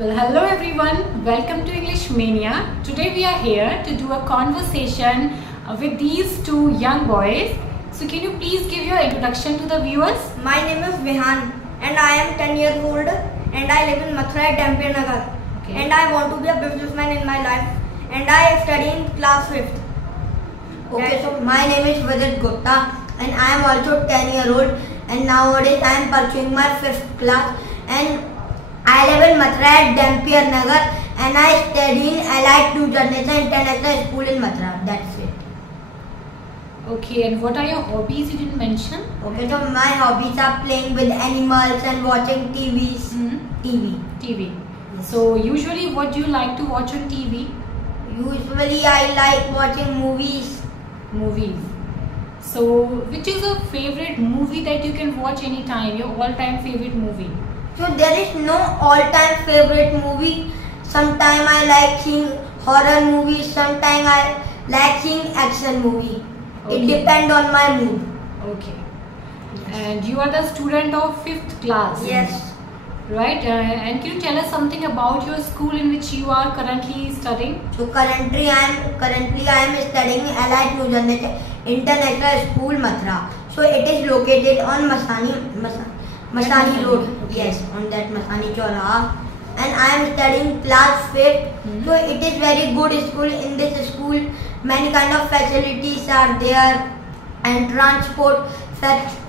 Well, hello everyone. Welcome to English Mania. Today we are here to do a conversation with these two young boys. So can you please give your introduction to the viewers? My name is Vihan and I am 10 years old and I live in Mathura, Dampier Nagar. Okay. And I want to be a businessman in my life and I study in class 5th. Okay, so my name is Vidit Gupta and I am also 10-year-old and nowadays I am pursuing my 5th class and I live in Mathura, Dampier Nagar and I study in Allied New Generation International School in Mathura. That's it. Okay, and what are your hobbies you didn't mention? Okay, so my hobbies are playing with animals and watching TVs. TV. So usually what do you like to watch on TV? Usually I like watching movies. Movies. So which is a favorite movie that you can watch anytime, your all-time favorite movie? So there is no all-time favorite movie. Sometimes I like seeing horror movies, sometimes I like seeing action movie. Okay. It depends on my mood. Okay. And you are the student of 5th class? Yes. Right? And can you tell us something about your school in which you are currently studying? So currently I am studying Allied New Generation International School Mathura. So it is located on Masani Road. Okay. Yes, on that Masani Chauraha. And I am studying class 5th. So it is very good school. In this school, many kind of facilities are there, and transport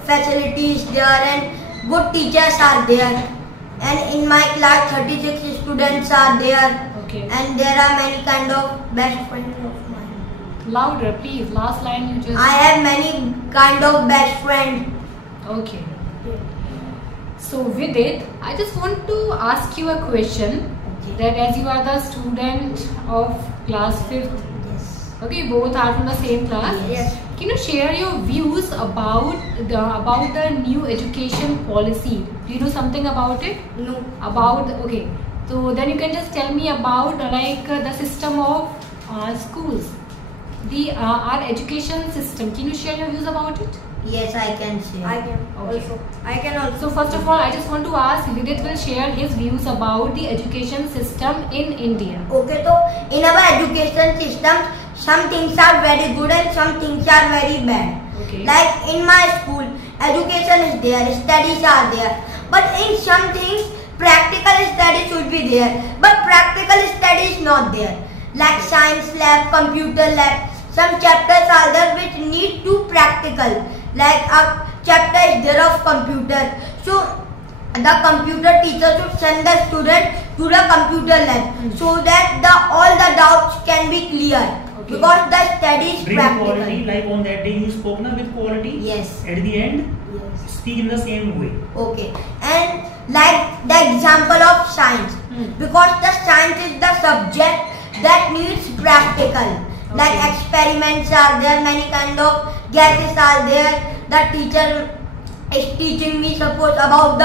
facilities there, and good teachers are there. And in my class, 36 students are there. Okay. And there are many kind of best friends of mine. Louder, please. Last line you just. I have many kind of best friends. Okay. So with it, I just want to ask you a question. That as you are the student of class 5th, Yes. okay, both are from the same class. Yes. Can you share your views about the new education policy? Do you know something about it? No. Okay. So then you can just tell me about the system of schools, our education system. Can you share your views about it? Yes, I can say. I can also. So first of all, I just want to ask, Vidit will share his views about the education system in India. Okay, so in our education system, some things are very good and some things are very bad. Okay. Like in my school, education is there, studies are there. But in some things, practical studies should be there. But practical study is not there. Like science lab, computer lab. Some chapters are there which need to practical. Like a chapter is there of computer. So the computer teacher should send the student to the computer lab so that all the doubts can be clear. Okay. Because the study is Bring practical. quality, like on that day you spoke na with quality. Yes. At the end, Yes. speak in the same way. Okay. And like the example of science. Because the science is the subject that needs practical. Like Okay. experiments are there, many kind of gases are there. The teacher is teaching me suppose about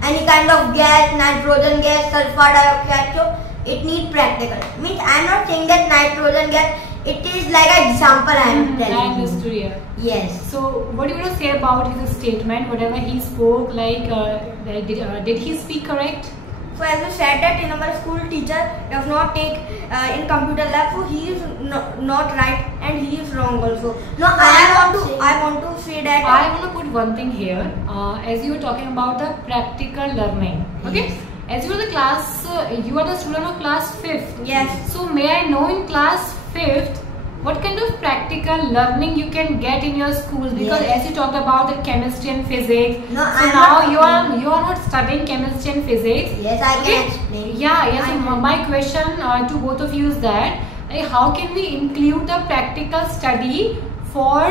any kind of gas, nitrogen gas, sulfur dioxide. So it need practical. Means I am not saying that nitrogen gas. It is like an example I am I telling you. understood here. Yes. So what do you want to say about his statement? Whatever he spoke, did he speak correct? So as you said that in our school teacher does not take in computer lab, so he is not right and he is wrong also. No, So I want to say that I want to put one thing here. As you were talking about the practical learning, okay? Yes. As you are you are the student of class 5th. Yes. So may I know in class 5th, what kind of practical learning you can get in your schools? Because Yes. as you talked about the chemistry and physics, No, so I'm now not you are not studying chemistry and physics. Yes, I Okay. can explain. Yeah. So my question to both of you is that how can we include the practical study for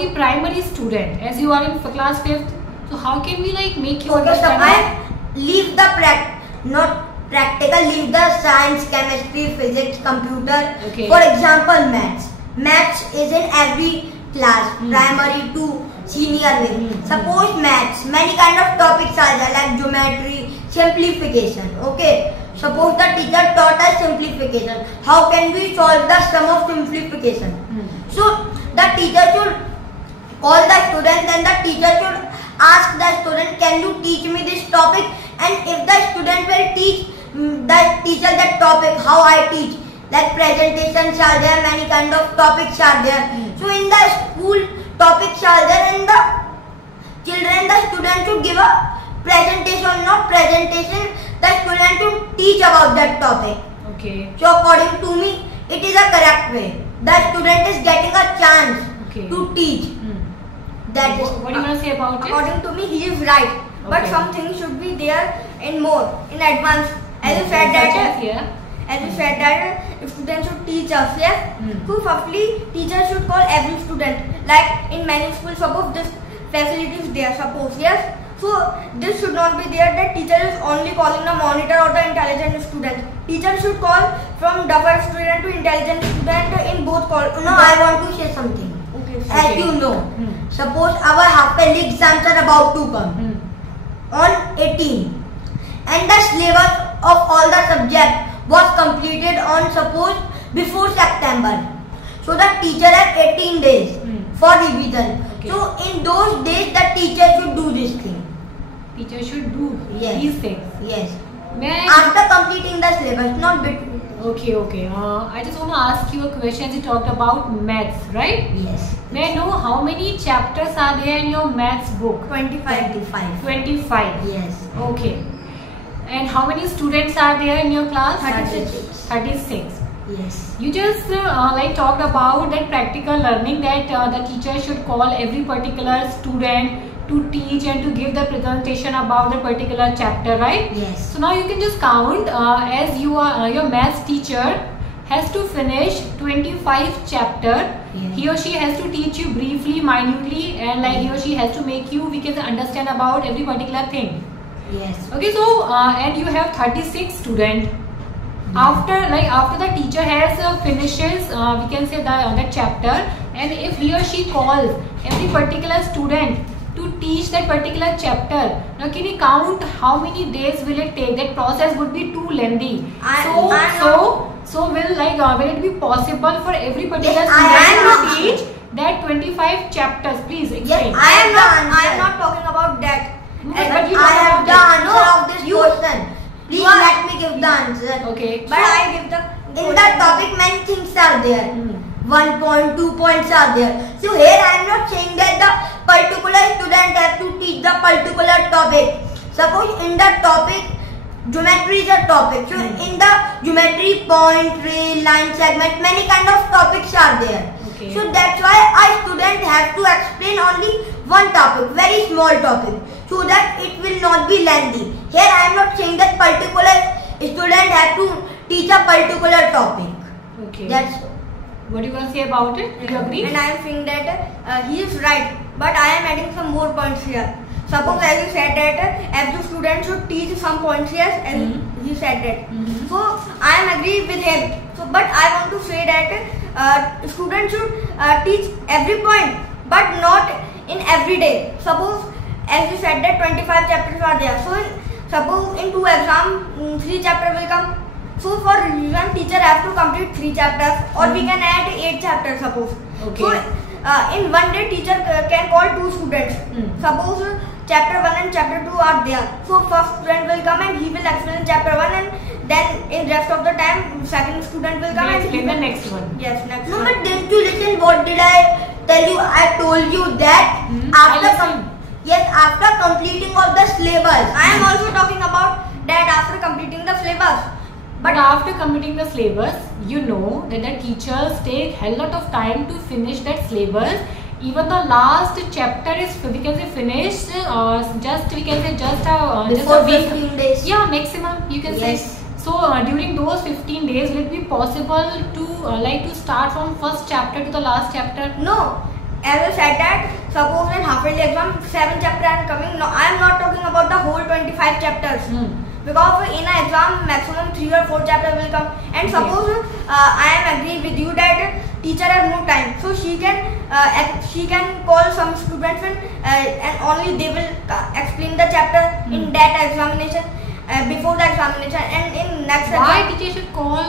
the primary student? As you are in class 5th, so how can we make you Okay, so understand? I leave the not practical, leave the science, chemistry, physics, computer. Okay. For example, maths. Maths is in every class, primary to senior level. Suppose maths, many kind of topics are there like geometry, simplification. Okay. Suppose the teacher taught us simplification. How can we solve the sum of simplification? So the teacher should call the student and the teacher should ask the student, can you teach me this topic? And if the student will teach special that topic, how I teach. Like presentations are there, many kind of topics are there. So in the school, topics are there, and the children, the student should give a presentation, not presentation. The student should teach about that topic. Okay. So according to me, it is a correct way. The student is getting a chance to teach. That is. What do you want to say about it? According to me, he is right. But Okay. some things should be there in more, in advance. As you said Such that. as, yeah. As you said that students should teach us, yes. So firstly, teachers should call every student. Like in many schools, suppose this facility is there, suppose, yes. So this should not be there that teacher is only calling the monitor or the intelligent student. Teacher should call from duffer student to intelligent student in both call. No, I want to say something. Okay. As you know, suppose our half-yearly exams are about to come on 18, and the syllabus of all the subjects was completed on suppose before September. So the teacher has 18 days for revision. Okay. So in those days, the teacher should do this thing. Teacher should do Yes. these things. Yes. May I? After completing the syllabus, not between. Okay, okay. I just want to ask you a question. As you talked about maths, right? Yes. May I know how many chapters are there in your maths book? 25. 25. 25. Yes. Okay. And how many students are there in your class? 36. 36. Yes. You just like talked about that practical learning, that the teacher should call every particular student to teach and to give the presentation about the particular chapter, right? Yes. So now you can just count as you are your maths teacher has to finish 25 chapter. Yeah. He or she has to teach you briefly, minutely, and like he or she has to make you we can understand about every particular thing. Yes. Okay, so and you have 36 students. After the teacher has finishes we can say that chapter, and if he or she calls every particular student to teach that particular chapter, now can you count how many days will it take? That process would be too lengthy. So will it be possible for every particular Yes, I am student not- to teach that 25 chapters? Please explain. I I am not talking about that. But you I talk have about the that. answer of this question. Please You are- let me give the answer. Okay. But I give the In that topic, many things are there. Hmm. 1 point, 2 points are there. So here I am not saying that the particular student has to teach the particular topic. Suppose in the topic, geometry is a topic. So in the geometry, point, ray, line, segment, many kind of topics are there. Okay. So that's why a student has to explain only one topic, very small topic, so that it will not be lengthy. Here I am not saying that particular student has to teach a particular topic. Okay. That's What do you want to say about it? Do you agree? And I am saying that he is right, but I am adding some more points here. Suppose as you said that every student should teach some points, yes, and he said that. So I am agree with him. So, but I want to say that students should teach every point, but not in every day. Suppose as you said that 25 chapters are there. So suppose in 2 exams, 3 chapters will come. So for revision, teacher have to complete 3 chapters, or we can add 8 chapters. Suppose. Okay. So in one day, teacher can call 2 students. Suppose chapter 1 and chapter 2 are there. So first student will come and he will explain chapter 1, and then in rest of the time, second student will come We'll and he explain the will. next one. Yes, next no, one. but didn't you listen? What did I tell you? I told you that I listened. after completing of the syllabus. I am also talking about that after completing the syllabus. But after completing the syllabus, you know that the teachers take hell lot of time to finish that syllabus. Even the last chapter is we can say finished just Before a week. 15 days. Yeah, maximum you can Yes. say. So during those 15 days, will it be possible to to start from first chapter to the last chapter? No, as I said that suppose in half yearly exam 7 chapters are coming. No, I am not talking about the whole 25 chapters. Because in an exam maximum 3 or 4 chapters will come, and Okay. suppose I am agree with you that teacher has no time, so she can call some students and only they will explain the chapter in that examination before the examination, and in next Why exam. teacher should call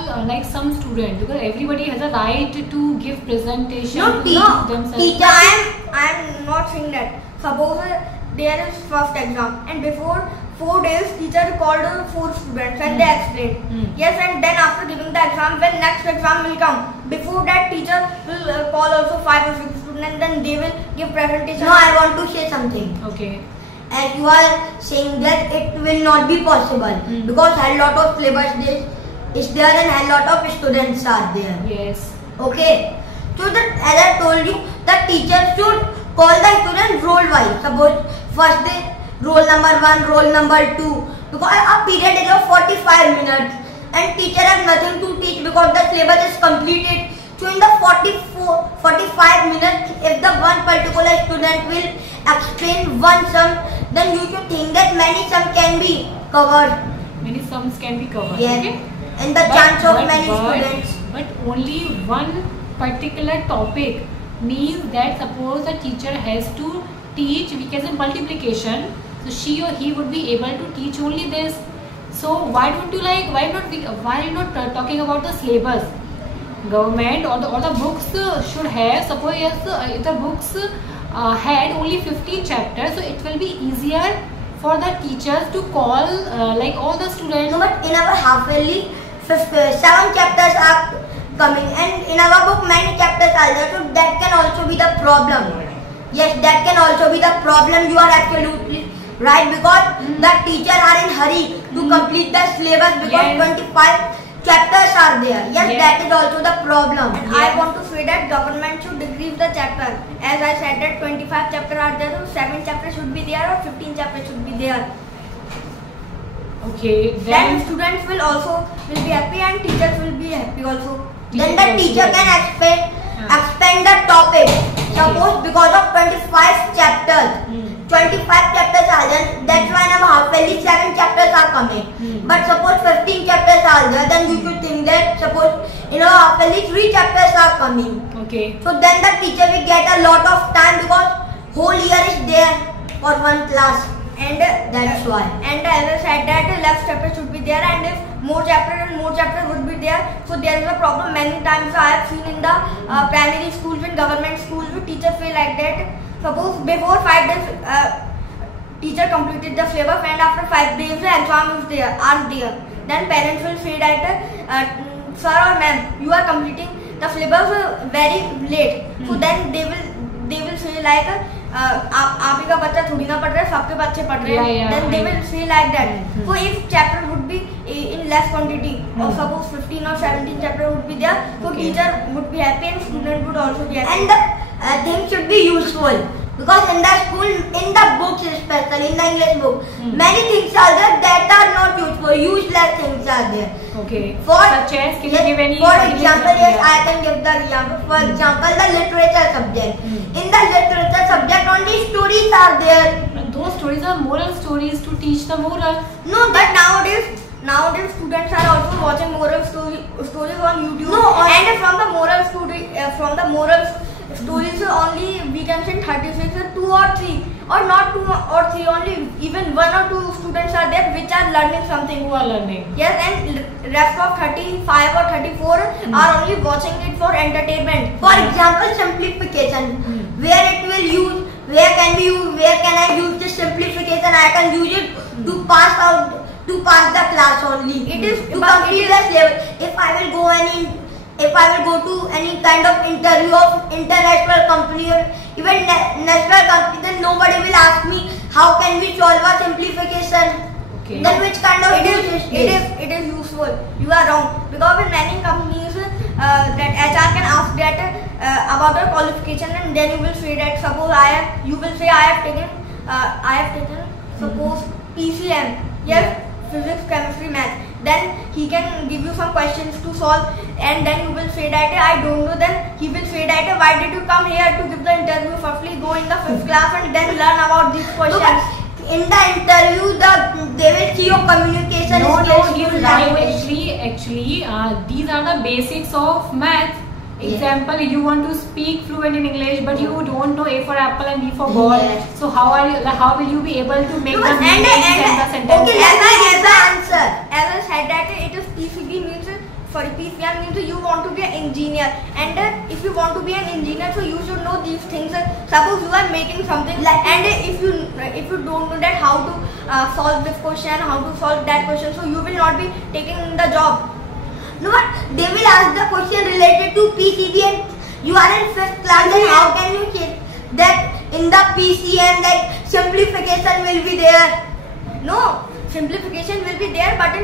some student? Because everybody has a right to give presentation No, to themselves. teacher. I am not saying that. Suppose there is first exam, and before 4 days, teacher called 4 students and they explained. Yes, and then after giving the exam, when next exam will come, before that teacher will call also 5 or 6 students and then they will give presentation. No, I want to say something. Okay. As you are saying that it will not be possible because a lot of syllabus is there and a lot of students are there. Yes. Okay. So that, as I told you, the teacher should call the students role wise. Suppose first day roll number 1, roll number 2. Because a period is of 45 minutes and teacher has nothing to teach because the syllabus is completed. So in the 45 minutes, if the one particular student will explain one sum, then you should think that many sums can be covered. Many sums can be covered. Yes. Okay. And the chance of many students. But only one particular topic means that suppose the teacher has to teach, we can say multiplication, so she or he would be able to teach only this. So why don't you why are you not talking about the syllabus? Government or the books should have, suppose if the books had only 15 chapters, so it will be easier for the teachers to call all the students. No, but in our half yearly 7 chapters are coming and in our book many chapters are there, so that can also be the problem. Yes, that can also be the problem. You are absolutely right because the teacher are in hurry to complete the syllabus because 25 chapters are there. Yes, that is also the problem. And I want to say that government should decrease the chapter. As I said that 25 chapters are there, so 7 chapters should be there or 15 chapters should be there. Okay. Then students will be happy and teachers will be happy also. Then the teacher can expand the topic. Suppose because of 25 chapters, 25 chapters are there, that's why in our half yearly 7 chapters are coming. But suppose 15 chapters are there, then you should think that suppose in our half yearly 3 chapters are coming. Okay. So then the teacher will get a lot of time because whole year is there for one class. And that's why. And as I said that last chapter should be there, and if more chapters would be there, so there is a problem. Many times I have seen in the primary schools and government schools, teachers feel like that. Suppose before 5 days, teacher completed the syllabus, and after 5 days the exam is there, then parents will say that sir or ma'am, you are completing the syllabus very late. So then they will say like आप ही का बच्चा थोड़ी ना पढ़ रहा है, सबके बच्चे पढ़ रहे हैं. Then they will say like that. So if chapter would be in less quantity, or suppose 15 or 17 chapter would be there, so teacher would be happy and student would also be happy. And the thing should be useful because in the school, in the books especially in the English book, many things are there that are not useful. Useless things are there. Okay. Such as can you give any? For example, yes, I can give the example. For example, the literature subject. In the literature subject, only stories are there. But those stories are moral stories to teach the moral. No, but nowadays students are also watching moral stories on YouTube. No, and from the moral stories only we can say 36 2 or 3 or not 2 or 3, only even 1 or 2 students are there which are learning something. Who are learning? Yes, and rest of 35 or 34 are only watching it for entertainment. For example, simplification, where it will use, where can I use this simplification? I can use it to pass the class only. It is to complete the syllabus. If I will go to any kind of interview of international company or even national company, then nobody will ask me how can we solve a simplification. Okay. Then which kind of it is useful. You are wrong, because in many companies that HR can ask that about your qualification, and then you will say that suppose I have taken suppose PCM, yes, physics, chemistry, math. Then he can give you some questions to solve, and then you will say that I don't know. Then he will say that why did you come here to give the interview? Firstly, go in the 5th class and then learn about these questions. In the interview, they will see your communication skills. Actually, these are the basics of math. Example, you want to speak fluent in English, but you don't know A for apple and B for ball. Yes. So how will you be able to make the and sentence? okay, let me give the answer. As I said that it is PCB means PCM means you want to be an engineer, and if you want to be an engineer, so you should know these things. Suppose you are making something, and if you don't know that how to solve this question, how to solve that question, so you will not be taking the job. No, but they will ask the question related to PCB, and you are in 5th class, then how can you say that in the PCM that simplification will be there? No, simplification will be there, but in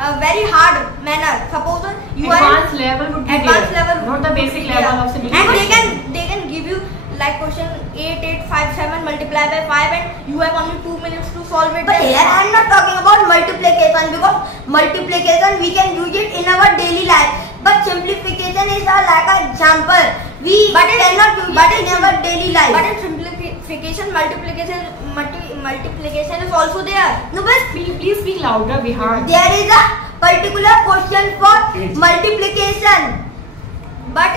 a very hard manner. Suppose you advanced are level would be advanced there, level, not the basic level of simplification. And they can give you like question 8, 8, 5, 7 multiply by 5, and you have only 2 minutes to solve it. But here I am not talking about multiplication, because multiplication we can use it in our daily life. But simplification is like an example. We cannot use it in our daily life. But in simplification, multiplication is also there. No, but Please speak louder, Vihar. there is a particular question for multiplication. But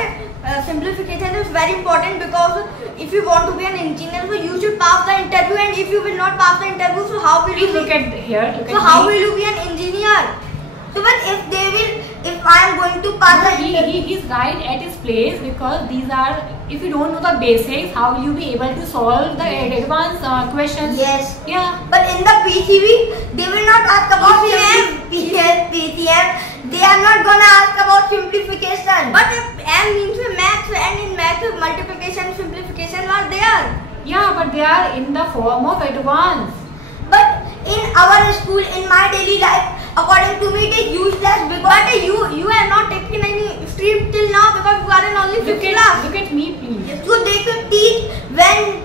simplification is very important, because if you want to be an engineer, so you should pass the interview, and if you will not pass the interview, so how will Please you look be? at here. Look So at how me. will you be an engineer? So, but if I am going to pass the interview, He's right at his place, because these are, if you don't know the basics, how will you be able to solve the advanced questions? yes. Yeah. But in the PCB, they will not ask about PCM. They are not gonna ask about simplification. But M means maths, and in maths, multiplication, simplification are there. Yeah, but they are in the form of advanced. But in our school, in my daily life, according to me, it is useless, because But you have not taken any stream till now, because you are in only 5th class. Look at me, please. so they could teach when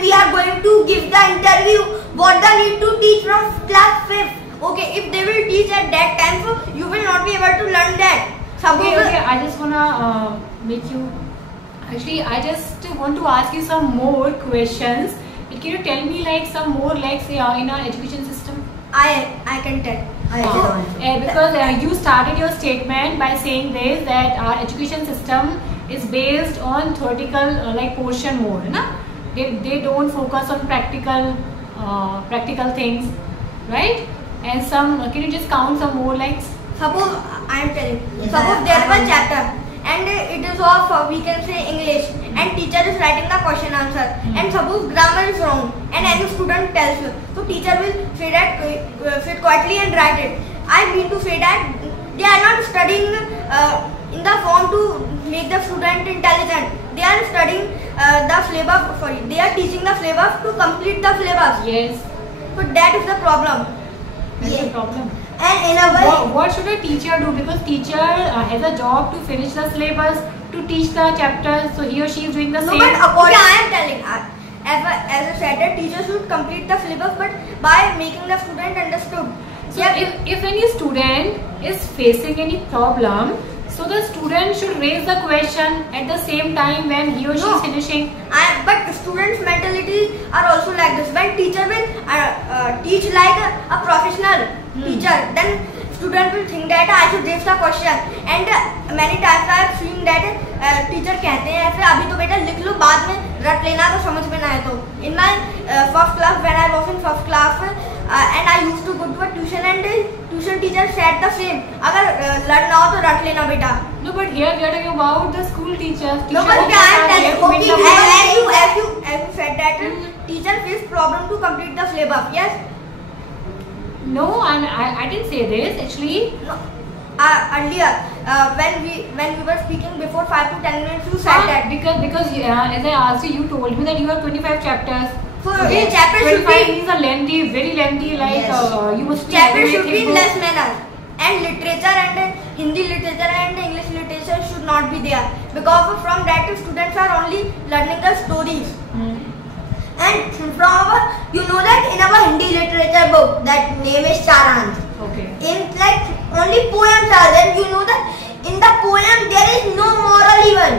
we are going to give the interview, what they need to teach from class 5th. Okay, if they will teach at that time, so you will not be able to learn that. Suppose Okay, I just wanna make you. Actually, I just want to ask you some more questions. Can you tell me like some more, like say in our education system? I can tell. Because you started your statement by saying this, that our education system is based on theoretical like portion more, na? They don't focus on practical things, right? And some, can you just count some more, like? Suppose I am telling. Yes, Suppose there is I one chapter, and it is of we can say English, and teacher is writing the question answer, and suppose grammar is wrong, and any student tells you, so teacher will say that sit quietly and write it. I mean to say that they are not studying in the form to make the student intelligent. They are studying the syllabus. Sorry, they are teaching the syllabus to complete the syllabus. Yes. So that is the problem. That's the Yes. problem. And in a way, What should a teacher do? Because teacher has a job to finish the syllabus, to teach the chapters, so he or she is doing the no, same. but Okay, according I am telling. As I said, that teacher should complete the syllabus, but by making the student understood. So if any student is facing any problem, so the student should raise the question at the same time when he or she No. is finishing. But students' mentality are also like this. When teacher will teach like a professional teacher, then student will think that I should raise the question. And many times I have seen that teacher कहते हैं ऐसे अभी तो बेटा लिख लो, बाद में रट लेना तो समझ में ना आए तो. In my first class, when I was in first class, and I used to go to a tuition, and tuition teacher said the same. अगर लड़ना हो तो रट लेना बेटा. No, but here we are talking about the school teachers. No, but Teachers I am are telling- here to make okay, the As you said that teacher face problem to complete the syllabus. Yes. No, I didn't say this actually. No. Earlier, when we were speaking before 5 to 10 minutes, you said that. Because as I asked you, you told me that you have 25 chapters. So Yes. chapter should 25 be means a lengthy, very lengthy, like Yes. you must be chapter having should be in anything less manner, and literature and Hindi literature and English literature should not be there, because from that students are only learning the stories. and from our, you know that in our Hindi literature book, that name is Charant. Okay. In like only poems are there. You know that in the poem there is no moral even.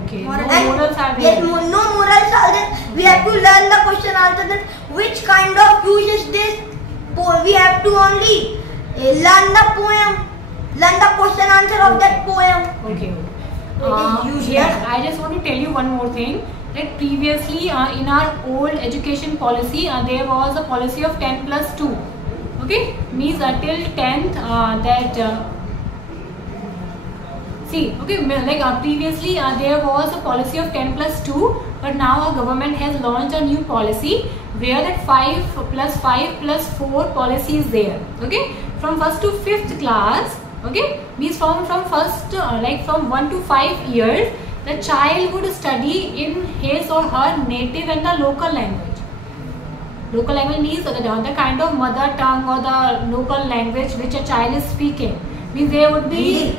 Okay. Moral- No morals are Yes, there. no morals are there. We have to learn the question answer. That which kind of use is this? We have to only learn the poem, learn the question answer of that poem. Okay. It is useless. Here, I just want to tell you one more thing. That previously in our old education policy, there was a policy of 10+2. Okay, means till 10th that See, okay, like previously there was a policy of 10+2, but now our government has launched a new policy where that 5+5+4 policy is there. Okay, from 1st to 5th class, okay, means from first like from 1 to 5 years, the child would study in his or her native and the local language. Local language means the kind of mother tongue or the local language which a child is speaking. Means there would be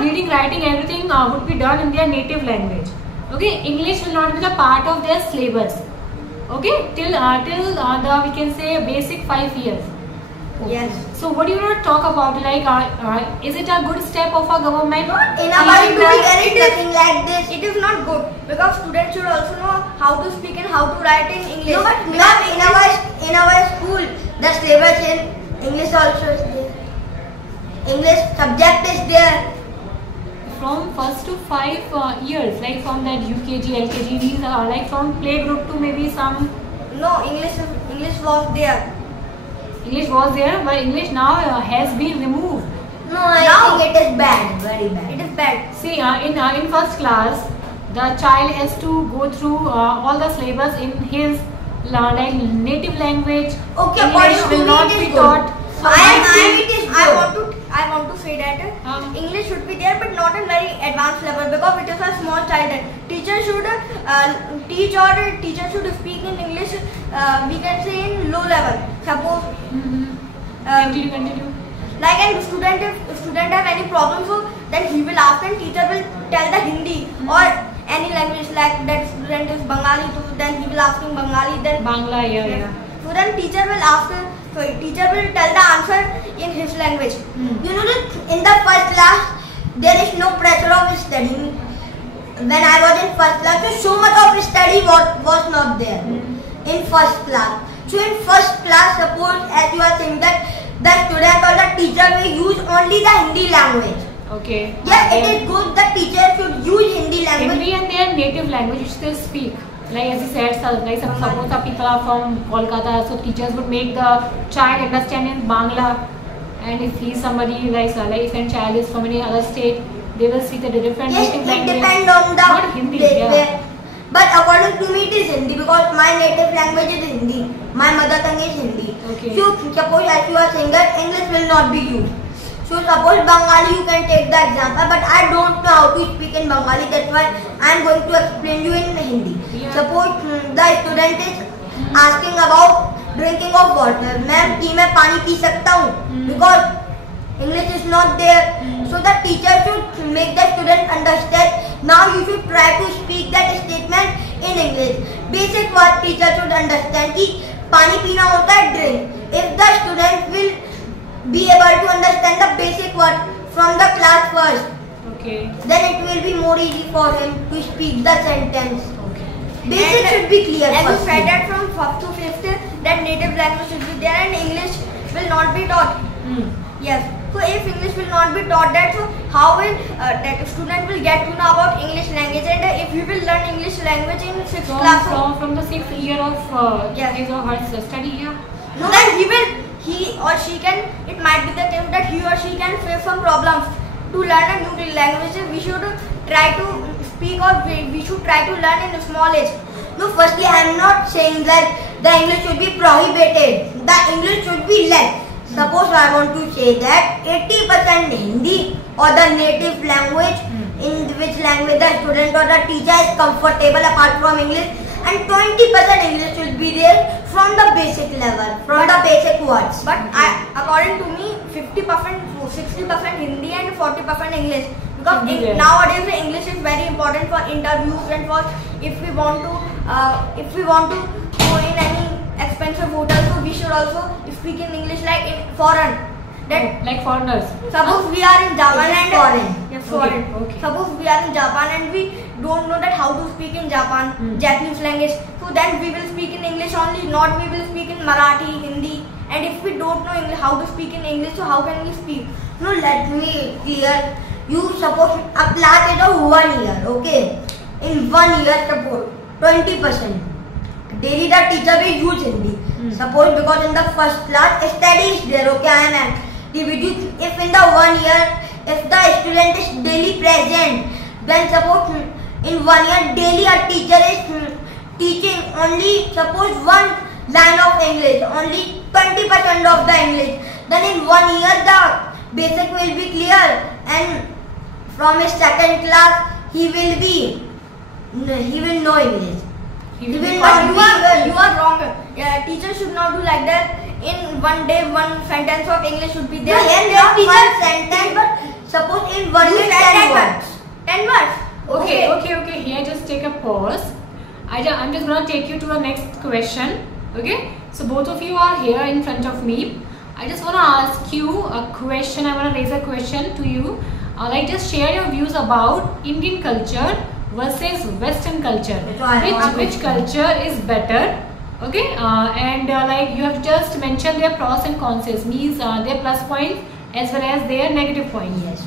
reading, writing, everything would be done in their native language. Okay, English will not be the part of their syllabus. Okay, till the we can say basic 5 years. Yes. So what do you want to talk about? Like, is it a good step of our government? In our country, there is nothing like this. It is not good because students should also know how to speak and how to write in English. No, but not in our school. The syllabus in English also is there. English subject is there. From 1st to 5 years, like from that UKG, LKG, these are like from playgroup to maybe some. No, English was there. English was there, but English now has been removed. No, I think it is bad, very bad. It is bad. See, in first class, the child has to go through all the syllabus in his like native language. Okay, English will not be taught. I want to say that English should be there, but not in very advanced level because it is a small child. Teacher should teach or teacher should speak in English. We can say in low level. Suppose Continue. like a student, if student have any problem, so then he will ask and teacher will tell the Hindi or any language, like that student is Bengali, so then he will ask in Bengali. Then Bangla, yeah. So then teacher will ask. So teacher will tell the answer in his language. You know that in the first class there is no pressure of studying. When I was in first class, so much of study was not there in first class. So in first class, suppose as you are saying that the student or the teacher will use only the Hindi language. Okay. Yeah, it is good. The teacher should use Hindi language. Hindi and their native language which they speak. Like as you said, like suppose some people are from Kolkata, so teachers would make the child understand in Bangla, and if he's somebody like if a child is from any other state, they will speak a different Yes, native it language. depends on the Not Hindi, place yeah. where. But according to me, it is Hindi because my native language is Hindi. My mother tongue is Hindi. Okay. So suppose as you are saying that English will not be used. So suppose Bengali, you can take the example, but I don't know how to speak in Bengali. That's why I am going to explain you in Hindi. Yeah. Suppose the student is asking about drinking of water. मैं T में पानी P सकता हूँ because English is not there. So the teacher should make the student understand. Now you should try to speak that statement in English. Basic what teacher should understand कि पानी पीना होता है drink. If the student will be able to understand the basic word from the class first, Okay. then it will be more easy for him to speak the sentence. Okay. Basic And should be clear as you first. said that from 1st to 5th, that native language should be there and English will not be taught. Yes. So if English will not be taught, that so how will that student will get to know about English language, and if he will learn English language in 6th class, From the 6th year of Yes. his or her study, yeah. so then he or she can, it might be the case that he or she can face some problems to learn a new language. We should try to speak or we should try to learn in a small age. No, firstly, I am not saying that the English should be prohibited. The English should be less. Suppose I want to say that 80% Hindi or the native language in which language the student or the teacher is comfortable apart from English, and 20% English should be there from the basic level, from the basic words. But according to me, 50%, 60% Hindi and 40% English. Because Hindi, nowadays the English is very important for interviews and for if we want to go in any expensive hotel, so we should also speak in English like in foreign. That Like foreigners. suppose we are in Japan It is and foreign. Yes, foreign. Okay. Suppose we are in Japan and we don't know that how to speak in Japan, Japanese language. So then we will speak in English only, not we will speak in Marathi, Hindi. And if we don't know English, how to speak in English, so how can we speak? No, let me clear. You suppose a class is of 1 year, okay? In 1 year, suppose 20%. Daily the teacher will use Hindi. Suppose because in the first class study is there, okay? I am activity. If in the 1 year if the student is daily present, then suppose in 1 year daily a teacher is teaching only suppose one line of English, only 20% of the English, then in 1 year the basic will be clear, and from his second class he will know English. He will not You are wrong. Yeah, teacher should not do like that. In 1 day, 1 sentence of English should be there. No, here not one sentence, but suppose in 1 year 10 words. 10 words. Okay. Here, just take a pause. I'm just gonna take you to the next question. Okay. So both of you are here in front of me. I just wanna ask you a question. I wanna raise a question to you. Like, just share your views about Indian culture versus Western culture. Which culture is better? Okay, like you have just mentioned their pros and cons, means their plus points as well as their negative points. Yes.